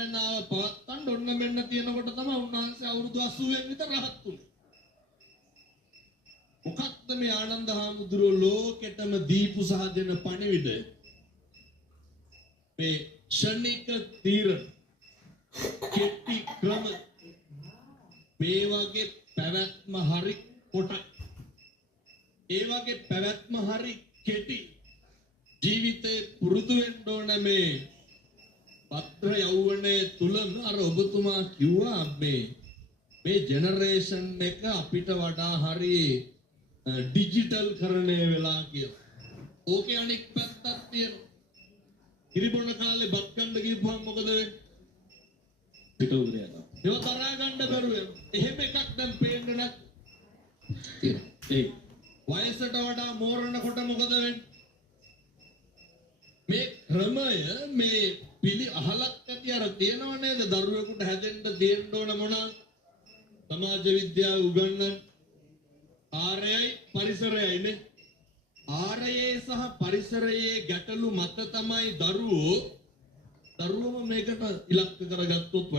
ගායනාව පවත්තන්න ඔන්න මෙන්න තියෙනකොට තමයි උන්වහන්සේ අවුරුදු 80 විතර රහත් වුනේ. මොකක්ද මේ ආනන්ද හාමුදුරුවෝ ලෝකෙටම දීපු සහ දෙන පණිවිඩ? මේ ශනික තීරණ කෙටි ක්‍රම මේ වගේ පැවැත්ම හරි කොටයි. ඒ වගේ පැවැත්ම හරි කෙටි ජීවිතේ පුරුදු වෙන්න ඕන මේ පත්‍ර යෞවනයේ තුලම අර ඔබතුමා කිව්වා මේ ජෙනරේෂන් එක අපිට වඩා හරි ඩිජිටල් කරණය වෙලා කියලා. ඕකේ අනික් පැත්තක් තියෙනවා. ඉරිබොන කාලේ බත් කන්න ගිහුවම මොකද වෙන්නේ? පිට උගුර යනවා. ඒව තරහා ගන්න බැරුව යනවා. එහෙම එකක් දැන් පේන්නේ නැත්. ඒ වයසට වඩා මෝරනකොට මොකද වෙන්නේ? මේ ක්‍රමය මේ පිළි අහලක් ඇති අර තියෙනව නේද? දරුවෙකුට හැදෙන්න දෙන්න ඕන මොනවාද? සමාජ විද්‍යාව උගන්වන්නේ ආරයයි පරිසරයයි නේ. ආරයේ සහ පරිසරයේ ගැටලු මත තමයි දරුවෝ මේකට ඉලක්ක කරගත්තොත්